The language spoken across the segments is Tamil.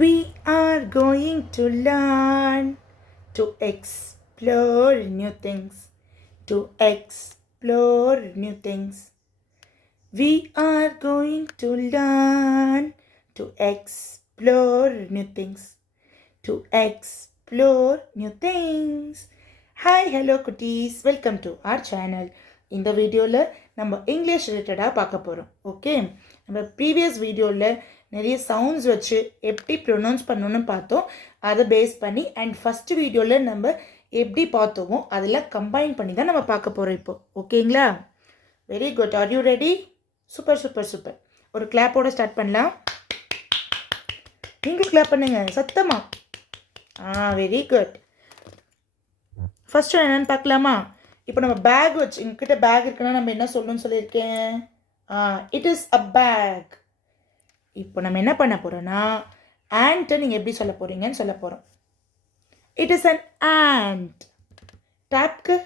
We are going to learn to explore new things. To explore new things. We are going to learn to explore new things. To explore new things. Hi, hello குட்டீஸ், வெல்கம் டு our சேனல். இந்த வீடியோவில் நம்ம இங்கிலீஷ் ரிலேட்டடாக பார்க்க போகிறோம். ஓகே, நம்ம ப்ரீவியஸ் வீடியோவில் நிறைய சவுண்ட்ஸ் வச்சு எப்படி ப்ரொனவுன்ஸ் பண்ணணும்னு பார்த்தோம். அதை பேஸ் பண்ணி அண்ட் ஃபஸ்ட்டு வீடியோவில் நம்ம எப்படி பார்த்தோமோ அதெல்லாம் கம்பைன் பண்ணி தான் நம்ம பார்க்க போகிறோம் இப்போ. ஓகேங்களா? Very good. R you ready? Super super super. ஒரு கிளாப்போட ஸ்டார்ட் பண்ணலாம். நீங்களும் கிளாப் பண்ணுங்க சத்தமாக. Very good. ஃபஸ்ட்டு என்னென்னு பார்க்கலாமா? இப்போ நம்ம பேக் வச்சு எங்ககிட்ட பேக் இருக்குன்னா நம்ம என்ன சொல்லணும்னு சொல்லியிருக்கேன். It is a bag. இப்போ நம்ம என்ன பண்ண போகிறோன்னா ஆண்ட்டை நீங்கள் எப்படி சொல்ல போகிறீங்கன்னு சொல்ல போகிறோம். It is an ant. டேப்க்கு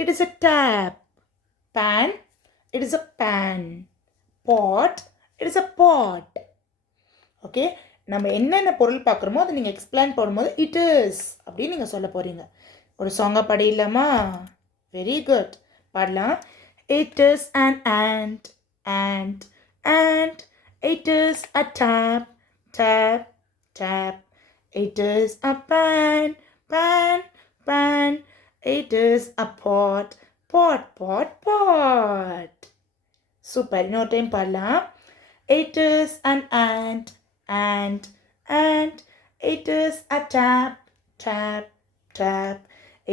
it is a tap. Pan it is a pan. Pot it is a pot. Okay, நம்ம என்னென்ன பொருள் பார்க்குறோமோ அதை நீங்கள் எக்ஸ்பிளைன் பண்ணும்போது இட் இஸ் அப்படின்னு நீங்கள் சொல்ல போகிறீங்க. ஒரு சாங்காக பாடிடலாமா? வெரி குட், பாடலாம். It is an ant, ant, ant. It is a tap, tap, tap. It is a pan, pan, pan. It is a pot, pot, pot, pot. Super. இன்னொரு டைம் பாடலாம். It is an ant, ant, ant. It is a tap, tap, tap.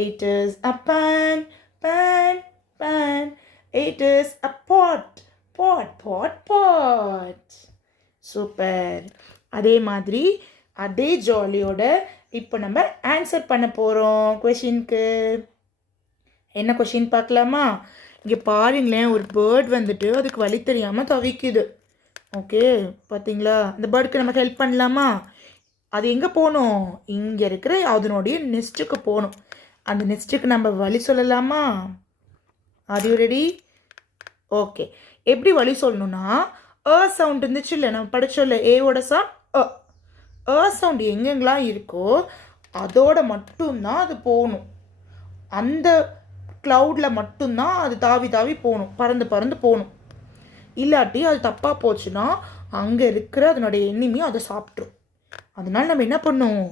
It is a pan, pan, pan. It is a pot, pot, pot, pot. Super. அதே மாதிரி அதே ஜாலியோட இப்போ நம்ம ஆன்சர் பண்ண போகிறோம் கொஷினுக்கு. என்ன கொஷின் பார்க்கலாமா? இங்கே பாருங்களேன், ஒரு பேர்ட் வந்துட்டு அதுக்கு வழி தெரியாமல் தவிக்குது. ஓகே, பார்த்தீங்களா? அந்த பேர்டுக்கு நம்ம ஹெல்ப் பண்ணலாமா? அது எங்கே போகணும்? இங்கே இருக்கிற அதனுடைய நெஸ்ட்டுக்கு போகணும். அந்த நெஸ்ட்டுக்கு நம்ம வழி சொல்லலாமா? R you ready? ஓகே, எப்படி வழி சொல்லணும்னா சவுண்ட் இருந்துச்சு இல்லை, நம்ம படித்தோம்ல ஏவோட சவுண்ட் சவுண்ட் எங்கெங்கெல்லாம் இருக்கோ அதோட மட்டும்தான் அது போகணும். அந்த க்ளவுடில் மட்டும்தான் அது தாவி தாவி போகணும், பறந்து பறந்து போகணும். இல்லாட்டி அது தப்பாக போச்சுன்னா அங்கே இருக்கிற அதனுடைய எண்ணிமையும் அதை சாப்பிட்ரும். அதனால் நம்ம என்ன பண்ணோம்,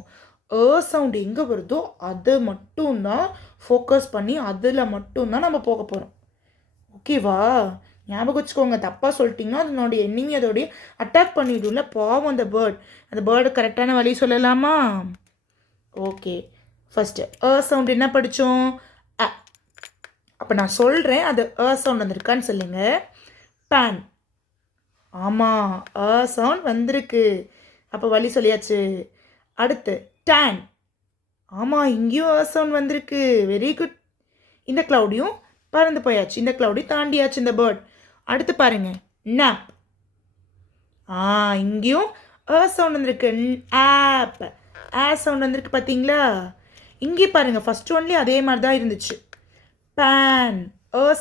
சவுண்ட் எங்கே வருதோ அதை மட்டும்தான் ஃபோக்கஸ் பண்ணி அதில் மட்டும்தான் நம்ம போக போகிறோம். ஓகேவா? ஞாபகம் வச்சுக்கோங்க, தப்பாக சொல்லிட்டிங்கன்னா அதனுடைய எண்ணிமி அதோடைய அட்டாக் பண்ணிவிடும்ல, பாவம் அந்த பேர்ட். அந்த பேர்டு கரெக்டான வழி சொல்லலாமா? ஓகே, ஃபஸ்ட்டு சவுண்ட் என்ன படித்தோம்? அப்போ நான் சொல்கிறேன், அது சவுண்ட் வந்திருக்கான்னு சொல்லுங்கள். பேன். ஆமாம், சவுண்ட் வந்திருக்கு. அப்போ வழி சொல்லியாச்சு. அடுத்து டேன். ஆமாம், இங்கேயும் சவுண்ட் வந்திருக்கு. Very good. இந்த க்ளவுடையும் பறந்து போயாச்சு, இந்த க்ளவுடையும் தாண்டியாச்சு இந்த பேர்ட். அடுத்து பாருங்க, நாப். இங்கேயும் சவுண்ட் வந்திருக்கு. ஆப். சவுண்ட் வந்திருக்கு பார்த்தீங்களா? இங்கே பாருங்க, ஃபர்ஸ்ட் ஒன்லி அதே மாதிரி தான் இருந்துச்சு. பேன்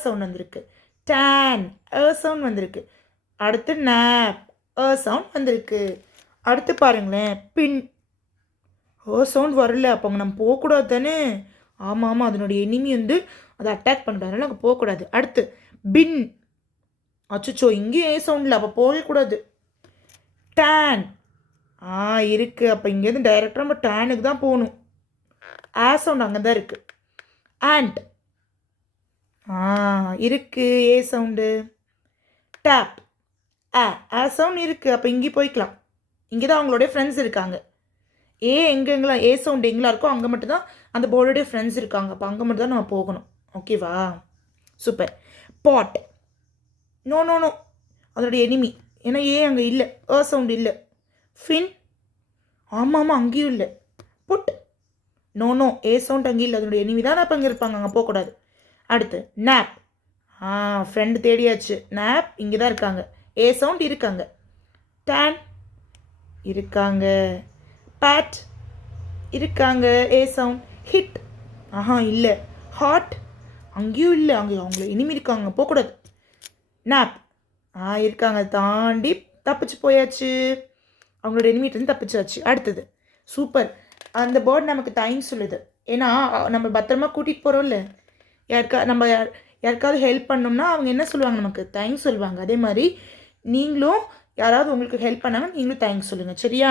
சவுண்ட் வந்திருக்கு. டேன் சவுண்ட் வந்திருக்கு. அடுத்து நாப் சவுண்ட் வந்திருக்கு. அடுத்து பாருங்களேன், பின் சவுண்ட் வரல. அப்போ நம்ம போகக்கூடாது தானே? ஆமாம் ஆமாம், அதனுடைய எனிமி வந்து அதை அட்டாக் பண்ணுறது, அதனால அங்கே போகக்கூடாது. அடுத்து பின். அச்சோ, இங்கேயும் சவுண்டில், அப்போ போகக்கூடாது. டேன் இருக்குது. அப்போ இங்கேருந்து டைரெக்டாக நம்ம டேனுக்கு தான் போகணும். சவுண்ட் அங்கே தான் இருக்குது. ஆண்ட் இருக்குது சவுண்டு. டேப் சவுண்ட் இருக்குது. அப்போ இங்கே போய்க்கலாம். இங்கே தான் அவங்களுடைய ஃப்ரெண்ட்ஸ் இருக்காங்க. எங்கெங்கெல்லாம் சவுண்ட் எங்கெல்லாம் இருக்கோ அங்கே மட்டும்தான் அந்த போர்டோடைய ஃப்ரெண்ட்ஸ் இருக்காங்க. அப்போ அங்கே மட்டும் தான் நம்ம போகணும். ஓகேவா? சூப்பர். பாட். நோ நோ நோ, அதோடைய எனிமி. ஏன்னா அங்கே இல்லை, சவுண்ட் இல்லை. ஃபின். ஆமாம் ஆமாம், அங்கேயும் இல்லை. புட். நோ நோ, சவுண்ட் அங்கேயும் இல்லை, அதனுடைய எனிமி தான். அப்போ அங்கே இருப்பாங்க, அங்கே போகக்கூடாது. அடுத்து நாப். ஃப்ரெண்டு தேடியாச்சு. நாப் இங்கே தான் இருக்காங்க. சவுண்ட் இருக்காங்க. டேன் இருக்காங்க. பேட் இருக்காங்க. சவுண்ட். ஹிட் இல்லை. ஹாட் அங்கேயும் இல்லை, அங்கே அவங்கள இனிமே இருக்காங்க, போகக்கூடாது. நாப் இருக்காங்க, தாண்டி தப்பிச்சு போயாச்சு. அவங்களோட எனிமீட்டேருந்து தப்பிச்சாச்சு. அடுத்தது சூப்பர். அந்த பேர்ட் நமக்கு தேங்க்ஸ் சொல்லுது. ஏன்னா நம்ம பத்திரமா கூட்டிகிட்டு போகிறோம்ல, யாருக்காவது ஹெல்ப் பண்ணோம்னா அவங்க என்ன சொல்லுவாங்க, நமக்கு தேங்க்ஸ் சொல்லுவாங்க. அதே மாதிரி நீங்களும் யாராவது உங்களுக்கு ஹெல்ப் பண்ணாங்க, நீங்களும் தேங்க்ஸ் சொல்லுங்கள், சரியா?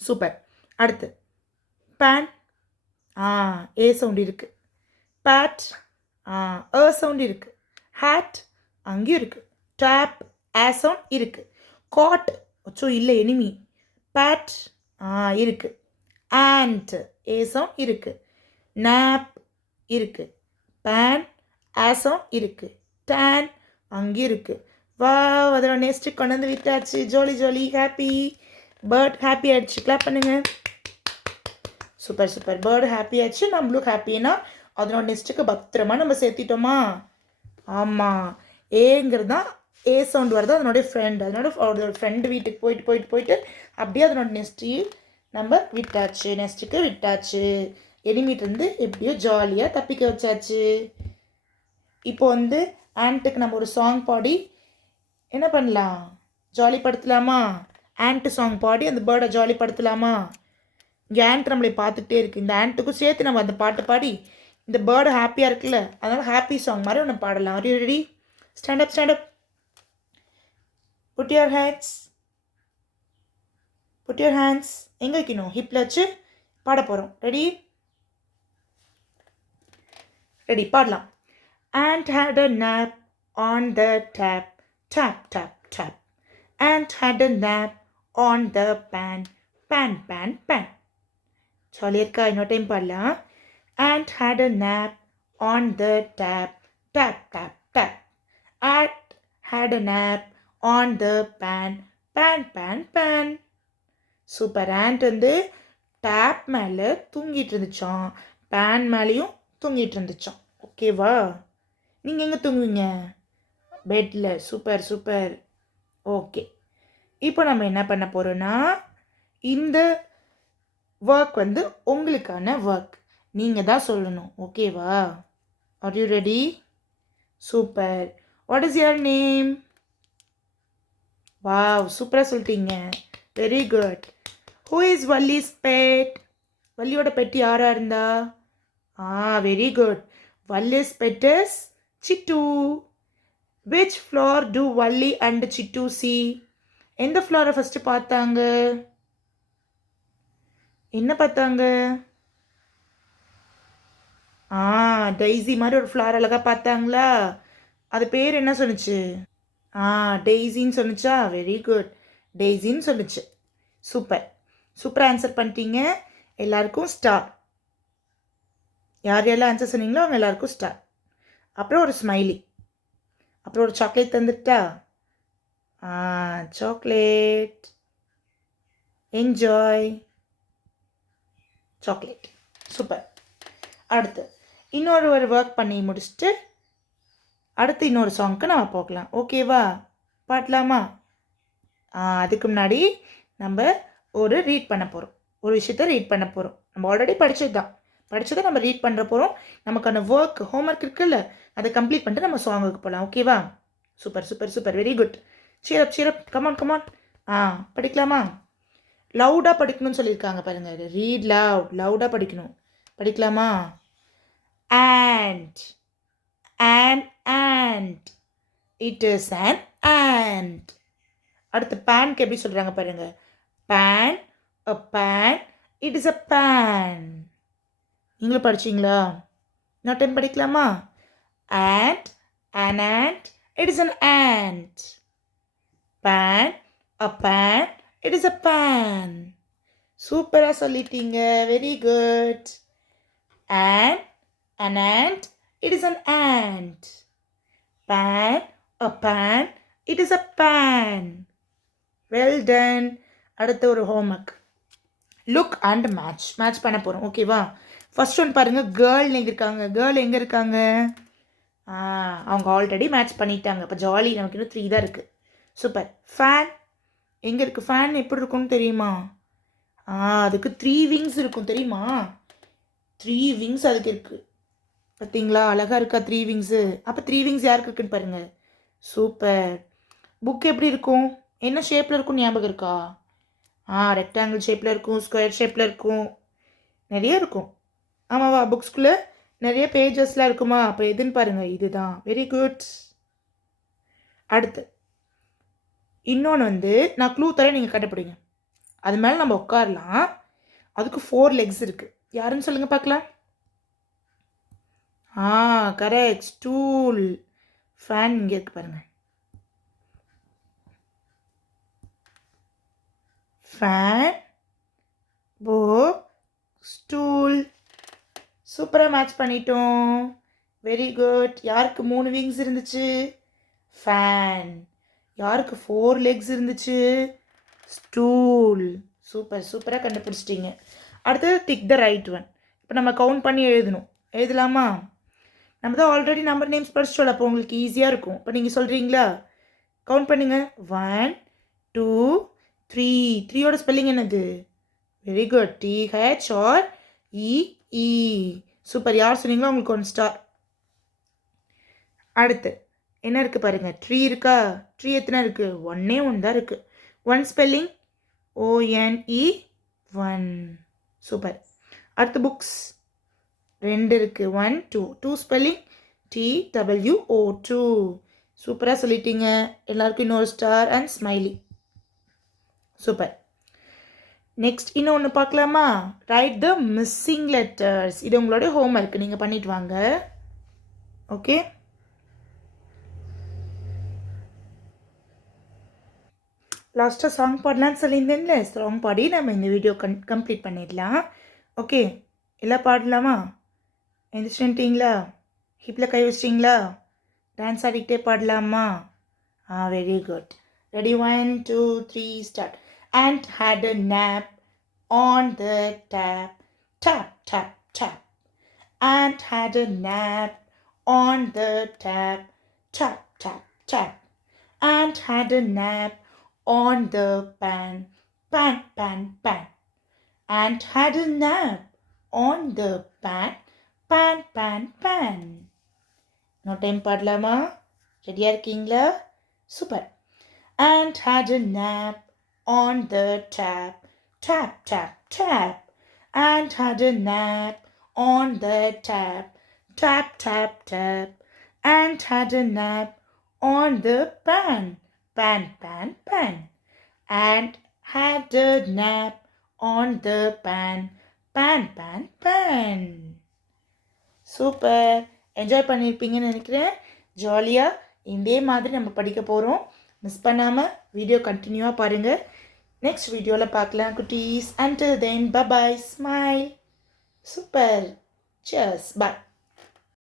சூப்பர். அடுத்து பேன், ஏ சவுண்ட் இருக்குது. பேட், சவுண்ட் இருக்குது. ஹேட் அங்கேயும் இருக்குது. டேப், சவுண்ட் இருக்குது. காட், இல்லை எனிமி. பேட் இருக்குது. ஆண்ட், சவுண்ட் இருக்குது. நாப் இருக்குது. பேன், சவுண்ட் இருக்குது. டேன் அங்கேயும் இருக்குது. வா, அதோட நெக்ஸ்ட்டு கொண்டு வந்து விட்டாச்சு. Jolly jolly, happy. Bird happy ஆகிடுச்சு. கிளாப் பண்ணுங்க. Super super. பேர்டு ஹாப்பி ஆச்சு, நம்மளும் ஹாப்பின்னா அதனோட நெக்ஸ்ட்டுக்கு பத்திரமா நம்ம சேர்த்திட்டோமா? ஆமாம். ஏங்கிறது தான் ஏ சவுண்ட் வருது, அதனுடைய ஃப்ரெண்ட். அதோட ஃப்ரெண்டு வீட்டுக்கு போயிட்டு அப்படியே அதனோட நெக்ஸ்ட்டு நம்ம விட்டாச்சு. நெக்ஸ்ட்டுக்கு விட்டாச்சு. எனிமீட்டேருந்து எப்படியோ ஜாலியாக தப்பிக்க வச்சாச்சு. இப்போ வந்து ஆண்ட்டுக்கு நம்ம ஒரு சாங் பாடி என்ன பண்ணலாம், ஜாலிப்படுத்தலாமா? ஆண்ட்டு சாங் பாடி அந்த பேர்டை ஜாலிப்படுத்தலாமா? இங்கே ஆண்ட் நம்மளை பார்த்துக்கிட்டே இருக்குது. இந்த ஆண்ட்டுக்கும் சேர்த்து நம்ம அந்த பாட்டை பாடி இந்த பேர்டு ஹாப்பியாக இருக்குல்ல, அதனால் ஹாப்பி சாங் மாதிரி ஒன்று பாடலாம். Are you ready? Stand up, stand up. Put your hands, put your hands. எங்கே வைக்கணும்? ஹிப்பில் வச்சு பாட போகிறோம். ரெடி? ரெடி, பாடலாம். Ant had a nap on the tap, tap, tap, tap. Ant had a nap on the pan, pan, pan, pan. ஜாலியாக இருக்கா? இன்னொரு டைம் பாடலாம். Ant had a nap on the tap, tap, tap, tap. Ant had a nap on the pan, pan, pan, pan. Super. And வந்து டேப் மேலே தூங்கிட்டு இருந்துச்சான், பேன் மேலேயும் தூங்கிட்டு இருந்துச்சான். ஓகேவா? நீங்கள் எங்கே தூங்குவீங்க? பெட்டில். Super super. ஓகே, இப்போ நம்ம என்ன பண்ண போகிறோன்னா, இந்த ஒர்க் வந்து உங்களுக்கான ஒர்க். நீங்கள் தான் சொல்லணும். ஓகேவா? Are you ready? Super. What is your name? Wow, சூப்பராக சொல்லிட்டீங்க. Very good. Who is Valli's pet? வள்ளியோட பெட் யாராக இருந்தா? Very good. Valli's pet is Chittu. Which flower do Valli and Chittu see? எந்த ஃப்ளவரை ஃபஸ்ட்டு பார்த்தாங்க? என்ன பார்த்தாங்க? டெய்ஸி மாதிரி ஒரு ஃப்ளவர் அழகாக பார்த்தாங்களா? அது பேர் என்ன சொன்னிச்சு? டெய்ஸின்னு சொன்னிச்சா? வெரி குட், டெய்ஸின்னு சொன்னிச்சு. சூப்பர், சூப்பராக ஆன்சர் பண்ணிட்டீங்க. எல்லாருக்கும் ஸ்டார். யார் யாரெல்லாம் ஆன்சர் சொன்னீங்களோ அவங்க எல்லாருக்கும் ஸ்டார். அப்புறம் ஒரு ஸ்மைலி, அப்புறம் ஒரு சாக்லேட் தந்துட்டா? சாக்லேட். Enjoy chocolate. சூப்பர். அடுத்து இன்னொரு ஒர்க் பண்ணி முடிச்சுட்டு அடுத்து இன்னொரு சாங்க்கு நம்ம போகலாம். ஓகேவா? பாடலாமா? அதுக்கு முன்னாடி நம்ம ஒரு ரீட் பண்ண போகிறோம். ஒரு விஷயத்தை ரீட் பண்ண போகிறோம். நம்ம ஆல்ரெடி படித்ததை நம்ம ரீட் பண்ணுற போகிறோம். நமக்கான ஒர்க் ஹோம்ஒர்க் இருக்குல்ல, அதை கம்ப்ளீட் பண்ணிட்டு நம்ம சாங்குக்கு போகலாம். ஓகேவா? Super super super. Very good. Cheer up come on come on. படிக்கலாமா? லவுடாக படிக்கணும்னு சொல்லியிருக்காங்க பாருங்கள். ரீட் லவுடாக படிக்கணும். படிக்கலாமா? ant, ant, it is an ant. அடுத்து பேனுக்கு எப்படி சொல்கிறாங்க பாருங்க. pan, a pan, it is a pan. நீங்களும் படிச்சிங்களா? இன்னொரு டைம் படிக்கலாமா? ant, an ant, it is an ant. pan, a pan, it is a pan. சூப்பராக சொல்லிட்டீங்க. Very good. an ant, it is an ant. Pan, a pan, it is a pan. Well done. அடுத்த ஒரு ஹோம்ஒர்க். லுக் அண்ட் மேட்ச் பண்ண போகிறோம். ஓகேவா? ஃபர்ஸ்ட் ஒன் பாருங்கள். கேர்ள் எங்கே இருக்காங்க? அவங்க ஆல்ரெடி மேட்ச் பண்ணிட்டாங்க. இப்போ ஜாலி. நமக்கு இன்னும் 3 தான் இருக்குது. சூப்பர். ஃபேன் எங்கே இருக்குது? ஃபேன் எப்படி இருக்கும்னு தெரியுமா? அதுக்கு 3 விங்ஸ் இருக்கும் தெரியுமா? 3 விங்ஸ் அதுக்கு இருக்குது. பார்த்தீங்களா? அழகாக இருக்கா 3 விங்ஸு? அப்போ 3 விங்ஸ் யாருக்கு இருக்குன்னு பாருங்கள். சூப்பர். புக் எப்படி இருக்கும்? என்ன ஷேப்பில் இருக்கும் ஞாபகம் இருக்கா? ரெக்டாங்கிள் ஷேப்பில் இருக்கும், ஸ்கொயர் ஷேப்பில் இருக்கும், நிறைய இருக்கும். ஆமாவா? புக்ஸ்குள்ளே நிறைய பேஜஸ்லாம் இருக்குமா? அப்போ எதுன்னு பாருங்கள், இதுதான். Very good. அடுத்து இன்னொன்று வந்து நான் க்ளூ தரேன், நீங்கள் கண்டுபிடிங்க. அது மேலே நம்ம உட்காரலாம். அதுக்கு 4 legs இருக்குது. யாருன்னு சொல்லுங்கள் பார்க்கலாம். Correct, stool. ஃபேன் இங்கே இருக்குது பாருங்கள். Fan, book, stool. சூப்பராக மேட்ச் பண்ணிட்டோம். Very good. யாருக்கு 3 wings இருந்துச்சு? ஃபேன். யாருக்கு 4 legs இருந்துச்சு? ஸ்டூல். சூப்பராக கண்டுபிடிச்சிட்டிங்க. அடுத்தது டிக் த ரைட் ஒன். இப்போ நம்ம கவுண்ட் பண்ணி எழுதணும். எழுதலாமா? நம்ம தான் ஆல்ரெடி நம்பர் நேம்ஸ் படிச்சிட்டோம். அப்போ உங்களுக்கு ஈஸியாக இருக்கும். இப்போ நீங்கள் சொல்கிறீங்களா? கவுண்ட் பண்ணுங்க. 1 2 3. 3யோட ஸ்பெல்லிங் என்னது? Very good. TH or EE. Super. யார் சொன்னீங்களோ உங்களுக்கு 1 ஸ்டார். அடுத்து என்ன இருக்குது பாருங்கள். ட்ரீ இருக்கா? ட்ரீ எத்தனை இருக்குது? 1 தான் இருக்குது. 1 ஸ்பெல்லிங் ONE 1. சூப்பர். அடுத்து புக்ஸ் 2 இருக்குது. 1 2. 2 ஸ்பெல்லிங் TWO2. சூப்பராக சொல்லிட்டீங்க. எல்லாருக்கும் இன்னொரு star and smiley. Super. Next இன்னொன்று பார்க்கலாமா? ரைட் த மிஸ்ஸிங் லெட்டர்ஸ். இது உங்களோட ஹோம்ஒர்க். நீங்கள் பண்ணிட்டு வாங்க. ஓகே. லாஸ்ட்டாக சாங் பாடலான்னு சொல்லியிருந்தேன்ல, சாங் பாடி நம்ம இந்த வீடியோ கம்ப்ளீட் பண்ணிடலாம். ஓகே, எல்லாம் பாடலாமா? எந்திரிச்சிட்டீங்களா? ஹிப்பில் கை வச்சிட்டிங்களா? டான்ஸ் ஆடிக்கிட்டே பாடலாமா? Very good. Ready? 1 2 3 start. Ant had a nap on the tap. Tap, tap, tap. Ant had a nap on the tap. Tap, tap, tap. Ant had a nap on the pan. Pan, pan, pan. Ant had a nap on the pan. Pan, pan, pan. No time பாடலாமா? ரெடியா இருக்கீங்களா? Super. Ant had a nap on the tap. Tap, tap, tap. Ant had a nap on the tap. Tap, tap, tap. Ant had a nap on the pan. Pan, pan, pan. Ant had a nap on the pan. Pan, pan, pan. Super. Enjoy பண்ணியிருப்பீங்கன்னு நினைக்கிறேன். ஜாலியாக இதே மாதிரி நம்ம படிக்க போகிறோம். மிஸ் பண்ணாமல் வீடியோ கண்டினியூவாக பாருங்கள். நெக்ஸ்ட் வீடியோவில் பார்க்கலாம் குட்டீஸ். Until then, bye bye, smile. Super. Cheers. Bye.